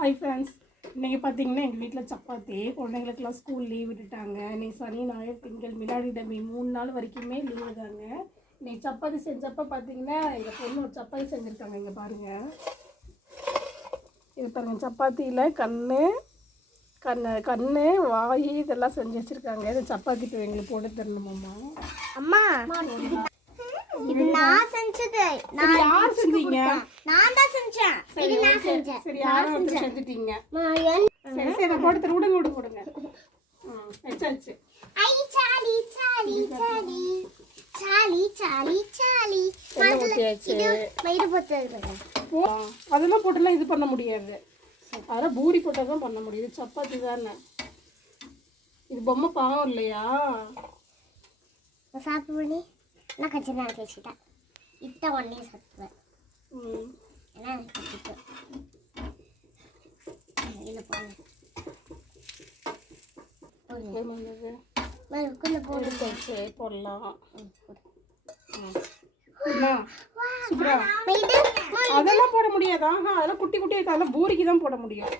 Hi friends இன்னைக்கு பார்த்தீங்கன்னா எங்கள் வீட்டில் சப்பாத்தி குழந்தைங்களுக்கெல்லாம் ஸ்கூல் லீவ் விட்டுட்டாங்க. இன்னைக்கு சனி ஞாயிறு திங்கள் மிலாடி டமி மூணு நாள் வரைக்குமே லீவு தாங்க இன்னைக்கு சப்பாத்தி செஞ்சப்போ பார்த்தீங்கன்னா எங்கள் பொண்ணு ஒரு சப்பாத்தி செஞ்சுருக்காங்க. இங்கே பாருங்கள் இது பாருங்க சப்பாத்தியில் கண்ணு கண்ணு கண்ணு வாய் இதெல்லாம் செஞ்சு வச்சுருக்காங்க. இது சப்பாத்தி இப்போ எங்களுக்கு போட்டு தரணுமாம்மா அம்மா இது நான் செஞ்சது. சரி யார் செஞ்சீங்க? நான் தான் செஞ்சேன். சரி யாரும் ஒருத்தர் செஞ்சுட்டீங்க. சரி சரி போட்டு தரேன் விடுங்க விடுங்க விடுங்க வச்சாச்சு அதெல்லாம் போட்டுலாம் இது பண்ண முடியாது. அதெல்லாம் பூரி போட்டால் தான் பண்ண முடியும். சப்பாத்தி தானே. இது பொம்மை பாவம் இல்லையா? சாப்பிட்டு நான் கொஞ்ச நேரம் கழிச்சுட்டேன் இத்த உடனே சாப்பிடுவேன். இதில் போடுங்க போடலாம். அதெல்லாம் போட முடியாது. அதெல்லாம் குட்டி குட்டி இருக்கு? அதெல்லாம் பூரிக்கு தான் போட முடியும்.